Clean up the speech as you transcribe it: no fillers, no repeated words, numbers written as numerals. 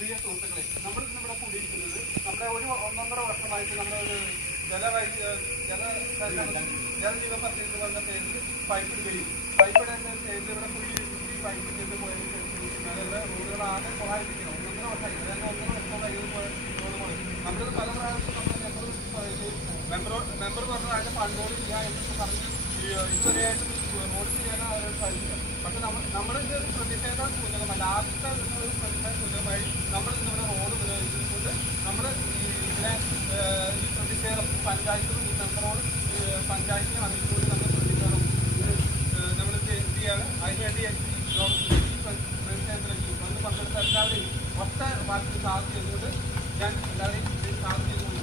പ്രിയ സുഹൃത്തുക്കളെ, നമ്മൾ ഇന്നിവിടെ കൂടിയിരിക്കുന്നത് നമ്മുടെ ഒരു 1.5 വർഷമായിട്ട് നമ്മളൊരു ജലജീവ പദ്ധതി എന്ന് പറഞ്ഞ പേരിൽ പൈപ്പ് ഇടുകയും പൈപ്പിടെ പേരിൽ ഇവിടെ കുഴി പൈപ്പ് ചെയ്ത് പോയതിനു ശേഷം റോഡുകൾ ആകെ കുറവായിരിക്കണം. 1.5 വർഷമായി, അതായത് 1.5 വർഷമായി റോഡ് പോയി. നമ്മളിത് പല പ്രാവശ്യം നമ്മുടെ മെമ്പർ പറഞ്ഞത് അതിന്റെ ഫണ്ടോട് ചെയ്യാൻ എന്നൊക്കെ പറഞ്ഞ് ഇതുവരെയായിട്ട് റോഡ് ചെയ്യാൻ അവർ സാധിക്കില്ല. പക്ഷെ നമ്മളിത് ഒരു പ്രതിഷേധ സൂചകമായി, ലാസ്റ്റത്തെ ഒരു പ്രതിഷേധ സൂചകമായി നമ്മൾ ഇന്നിവിടെ റോഡ് ഉപയോഗിച്ചുകൊണ്ട് നമ്മൾ ഇതിനെ ഈ പ്രതിഷേധം പഞ്ചായത്തിനും മെമ്പറോട് പഞ്ചായത്തിനെ അറിയിച്ചുകൊണ്ട് നമ്മൾ പ്രതിഷേധം നമ്മൾ ചെയ്യാണ്. അതിനുവേണ്ടി പ്രതിഷേധത്തിലേക്ക് വന്ന് പങ്കെടുത്ത എല്ലാവരെയും ഒറ്റ വാക്കിൽ സാധ്യത ചെയ്തുകൊണ്ട് ഞാൻ എല്ലാവരെയും സാധ്യത ചെയ്തുകൊണ്ട്